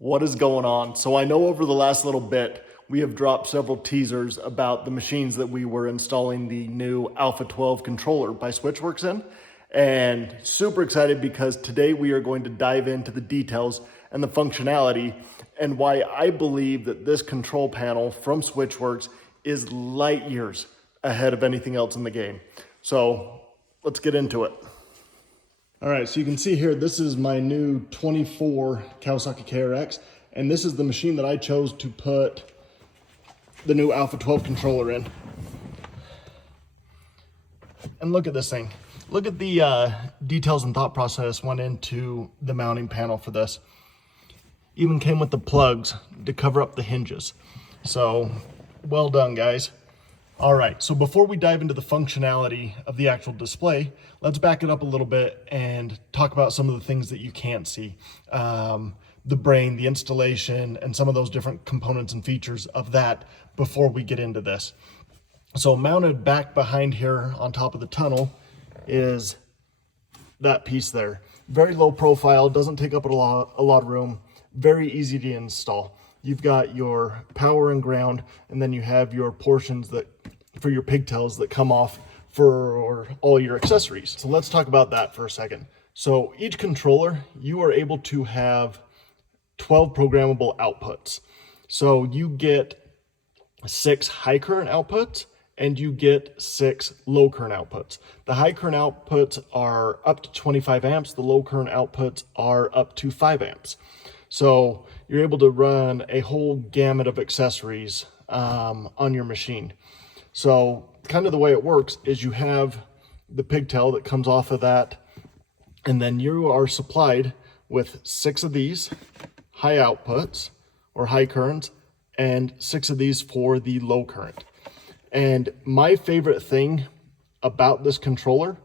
What is going on? So I know over the last little bit, we have dropped several teasers about the machines that we were installing the new Alpha 12 controller by Switchworks in. And super excited because today we are going to dive into the details and the functionality and why I believe that this control panel from Switchworks is light years ahead of anything else in the game. So let's get into it. All right, so you can see here, this is my new 24 Kawasaki KRX, and this is the machine that I chose to put the new Alpha 12 controller in. And look at this thing. Look at the details and thought process went into the mounting panel for this. Even came with the plugs to cover up the hinges. So, well done, guys. All right, so before we dive into the functionality of the actual display, let's back it up a little bit and talk about some of the things that you can't see. The brain, the installation, and some of those different components and features of that before we get into this. So mounted back behind here on top of the tunnel is that piece there. Very low profile, doesn't take up a lot of room, very easy to install. You've got your power and ground, and then you have your portions that for your pigtails that come off for all your accessories. So let's talk about that for a second. So each controller, you are able to have 12 programmable outputs. So you get 6 high current outputs and you get 6 low current outputs. The high current outputs are up to 25 amps. The low current outputs are up to 5 amps. So you're able to run a whole gamut of accessories on your machine. So kind of the way it works is you have the pigtail that comes off of that, and then you are supplied with 6 of these high outputs or high currents and 6 of these for the low current. And my favorite thing about this controller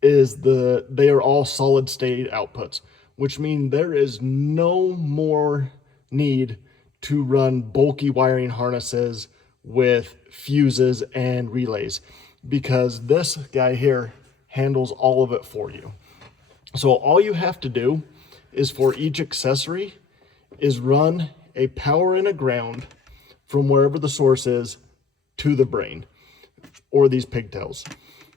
is they are all solid state outputs, which means there is no more need to run bulky wiring harnesses with fuses and relays, because this guy here handles all of it for you. So all you have to do is for each accessory is run a power and a ground from wherever the source is to the brain or these pigtails.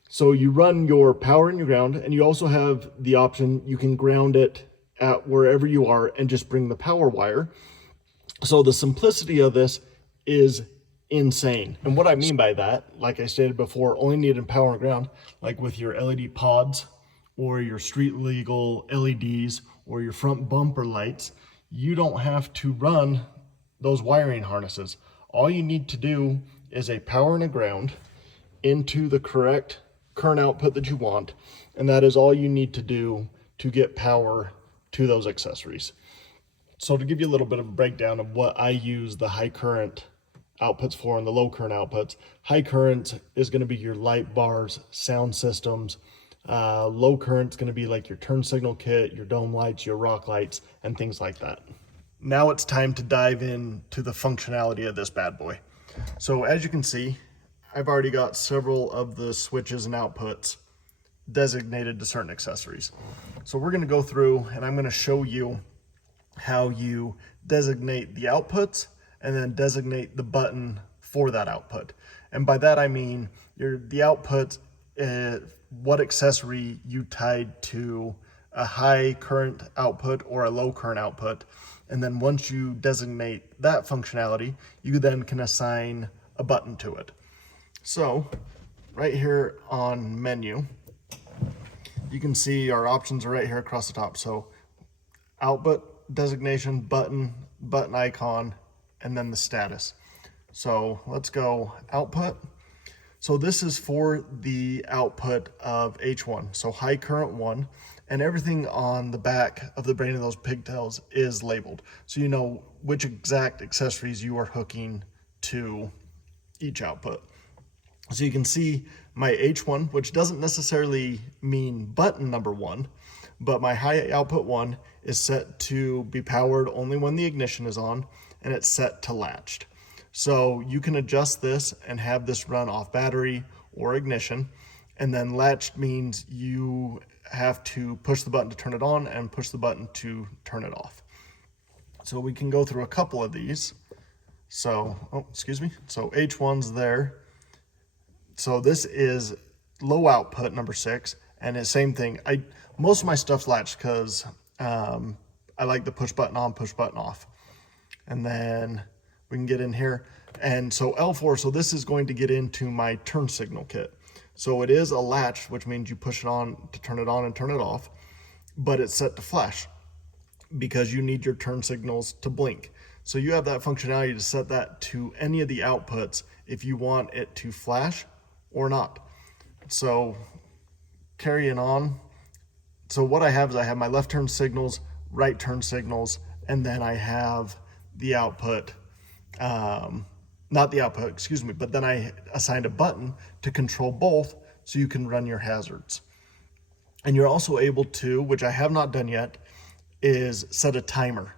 So you run your power and your ground, and you also have the option, you can ground it at wherever you are and just bring the power wire. So the simplicity of this is insane. And what I mean by that, like I stated before, only needed power and ground, like with your LED pods or your street legal LEDs or your front bumper lights, you don't have to run those wiring harnesses. All you need to do is a power and a ground into the correct current output that you want, and that is all you need to do to get power to those accessories. So to give you a little bit of a breakdown of what I use the high current outputs for and the low current outputs. High current is going to be your light bars, sound systems. Low current is going to be like your turn signal kit, your dome lights, your rock lights, and things like that. Now it's time to dive into the functionality of this bad boy. So as you can see, I've already got several of the switches and outputs designated to certain accessories. So we're going to go through and I'm going to show you how you designate the outputs and then designate the button for that output. And by that I mean the output, what accessory you tied to a high current output or a low current output. And then once you designate that functionality, you then can assign a button to it. So right here on menu, you can see our options are right here across the top. So output, designation, button, button icon, and then the status. So let's go output. So this is for the output of H1, so high current 1, and everything on the back of the brain of those pigtails is labeled. So you know which exact accessories you are hooking to each output. So you can see my H1, which doesn't necessarily mean button number 1, but my high output 1 is set to be powered only when the ignition is on, and it's set to latched. So you can adjust this and have this run off battery or ignition, and then latched means you have to push the button to turn it on and push the button to turn it off. So we can go through a couple of these. So, oh, excuse me. So H1's there. So this is low output number 6, and it's same thing. Most of my stuff's latched because I like the push button on, push button off. And then we can get in here. And so L4, so this is going to get into my turn signal kit. So it is a latch, which means you push it on to turn it on and turn it off, but it's set to flash because you need your turn signals to blink. So you have that functionality to set that to any of the outputs if you want it to flash or not. So carrying on. So what I have is I have my left turn signals, right turn signals, and then I have the output, not the output, excuse me, but then I assigned a button to control both so you can run your hazards. And you're also able to, which I have not done yet, is set a timer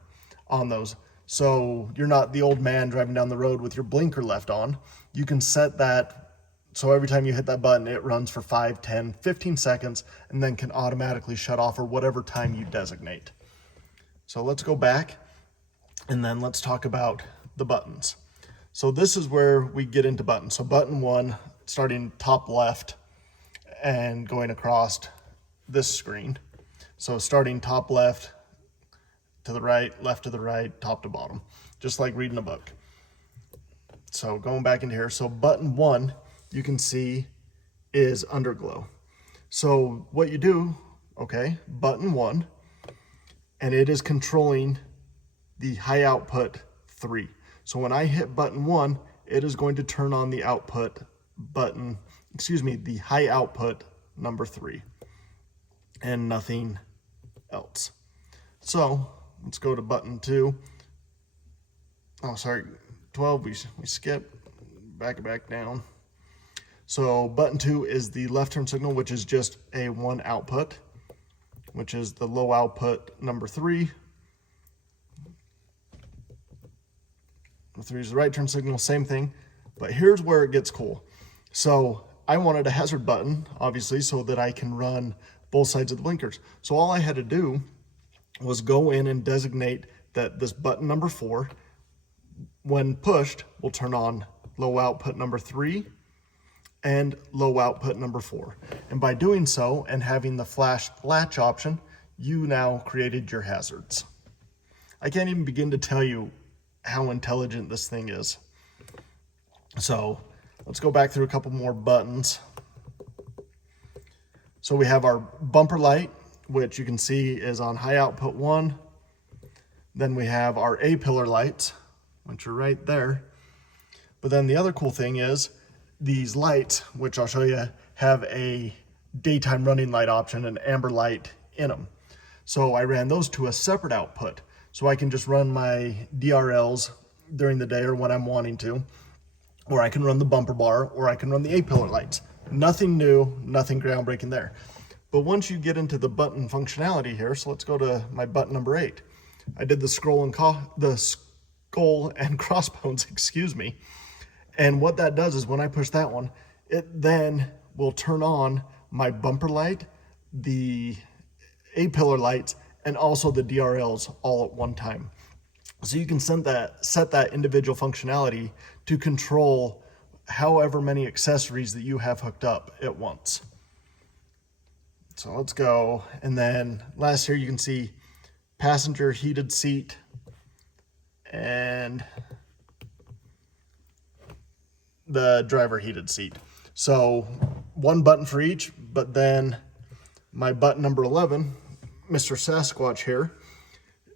on those. So you're not the old man driving down the road with your blinker left on. You can set that so every time you hit that button, it runs for 5, 10, 15 seconds and then can automatically shut off or whatever time you designate. So let's go back and then let's talk about the buttons. So this is where we get into buttons. So button 1, starting top left and going across this screen. So starting top left to the right, left to the right, top to bottom, just like reading a book. So going back into here, so button 1, you can see is underglow. So what you do, okay, button 1, and it is controlling the high output 3. So when I hit button 1, it is going to turn on the output button, the high output number 3 and nothing else. So let's go to button 2. Oh, sorry, 12, we skip, back it back down. So button 2 is the left turn signal, which is just a 1 output, which is the low output number 3. The 3 is the right turn signal, same thing. But here's where it gets cool. So I wanted a hazard button, obviously, so that I can run both sides of the blinkers. So all I had to do was go in and designate that this button number 4, when pushed, will turn on low output number 3 and low output number 4. And by doing so and having the flash latch option, you now created your hazards. I can't even begin to tell you how intelligent this thing is. So let's go back through a couple more buttons. So we have our bumper light, which you can see is on high output 1. Then we have our A-pillar lights, which are right there. But then the other cool thing is these lights, which I'll show you, have a daytime running light option, an amber light in them. So I ran those to a separate output. So I can just run my DRLs during the day or when I'm wanting to, or I can run the bumper bar, or I can run the A-pillar lights. Nothing new, nothing groundbreaking there. But once you get into the button functionality here, so let's go to my button number 8. I did the skull and crossbones, excuse me. And what that does is when I push that one, it then will turn on my bumper light, the A-pillar lights, and also the DRLs all at one time. So you can set that individual functionality to control however many accessories that you have hooked up at once. So let's go. And then last here you can see passenger heated seat and the driver heated seat. So one button for each, but then my button number 11, Mr. Sasquatch here,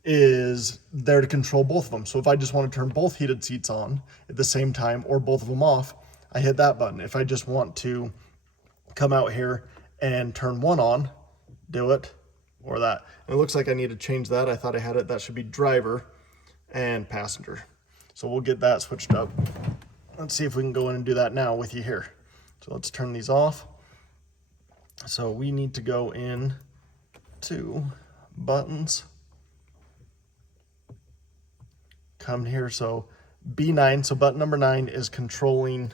is there to control both of them. So if I just want to turn both heated seats on at the same time or both of them off, I hit that button. If I just want to come out here and turn one on, do it, or that. And it looks like I need to change that. I thought I had it. That should be driver and passenger. So we'll get that switched up. Let's see if we can go in and do that now with you here. So let's turn these off. So we need to go in to buttons, come here. So B9, so button number 9 is controlling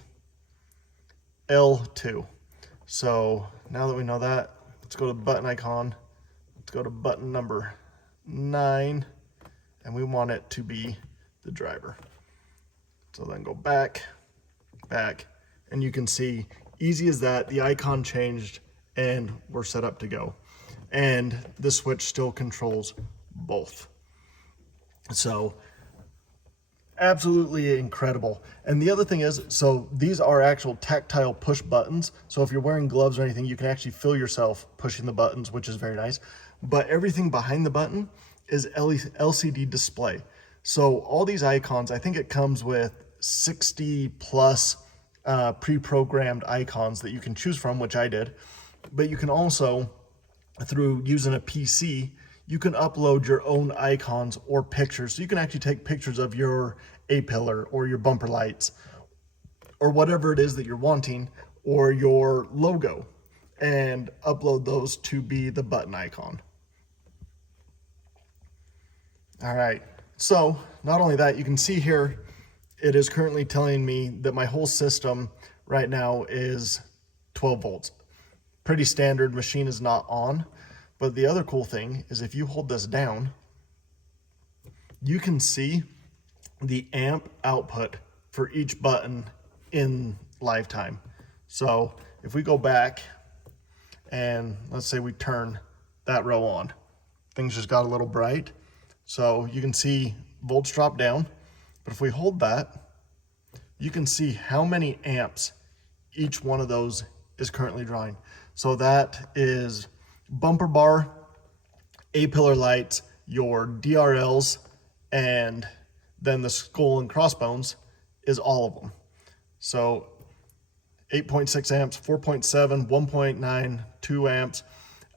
L2. So now that we know that, let's go to the button icon. Let's go to button number 9 and we want it to be the driver. So then go back, and you can see, easy as that, the icon changed and we're set up to go. And the switch still controls both. So absolutely incredible. And the other thing is, so these are actual tactile push buttons. So if you're wearing gloves or anything, you can actually feel yourself pushing the buttons, which is very nice. But everything behind the button is LCD display. So all these icons, I think it comes with 60 plus pre-programmed icons that you can choose from, which I did. But you can also, through using a PC, you can upload your own icons or pictures. So you can actually take pictures of your A-pillar or your bumper lights or whatever it is that you're wanting, or your logo, and upload those to be the button icon. All right, so not only that, you can see here, it is currently telling me that my whole system right now is 12 volts. Pretty standard, machine is not on. But the other cool thing is if you hold this down, you can see the amp output for each button in lifetime. So if we go back and let's say we turn that row on, things just got a little bright. So you can see volts drop down, but if we hold that, you can see how many amps each one of those is currently drawing. So that is bumper bar, A-pillar lights, your DRLs, and then the skull and crossbones is all of them. So 8.6 amps, 4.7, 1.9, 2 amps,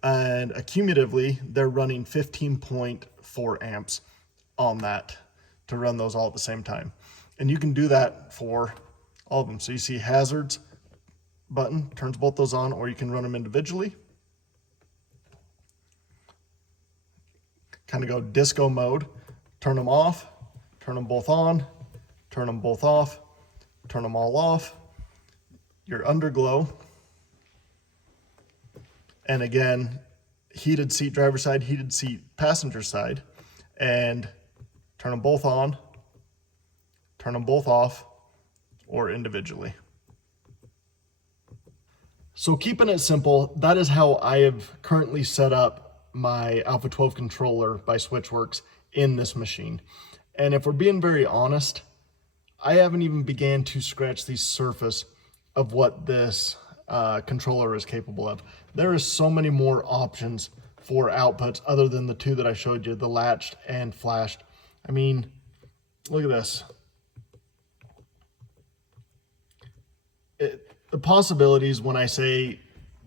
and accumulatively they're running 15.4 amps on that to run those all at the same time. And you can do that for all of them. So you see hazards button turns both those on, or you can run them individually. Kind of go disco mode, turn them off, turn them both on, turn them both off, turn them all off. Your underglow, and again, heated seat driver side, heated seat passenger side, and turn them both on, turn them both off, or individually. So keeping it simple, that is how I have currently set up my Alpha 12 controller by Switchworks in this machine. And if we're being very honest, I haven't even began to scratch the surface of what this controller is capable of. There is so many more options for outputs other than the two that I showed you, the latched and flashed. I mean, look at this. The possibilities, when I say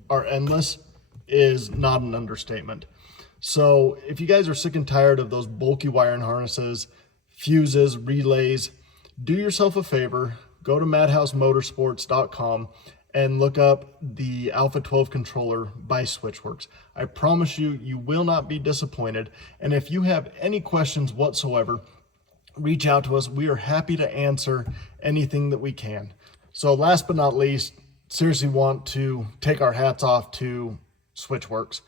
are endless, is not an understatement. So if you guys are sick and tired of those bulky wiring harnesses, fuses, relays, do yourself a favor, go to madhousemotorsports.com and look up the Alpha 12 controller by Switchworks. I promise you, you will not be disappointed. And if you have any questions whatsoever, reach out to us. We are happy to answer anything that we can. So last but not least, seriously want to take our hats off to Switchworks.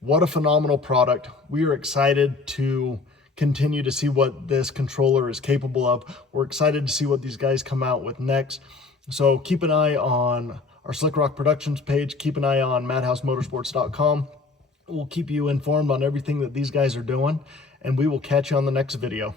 What a phenomenal product. We are excited to continue to see what this controller is capable of. We're excited to see what these guys come out with next. So keep an eye on our SlikRok Productions page. Keep an eye on madhousemotorsports.com. We'll keep you informed on everything that these guys are doing, and we will catch you on the next video.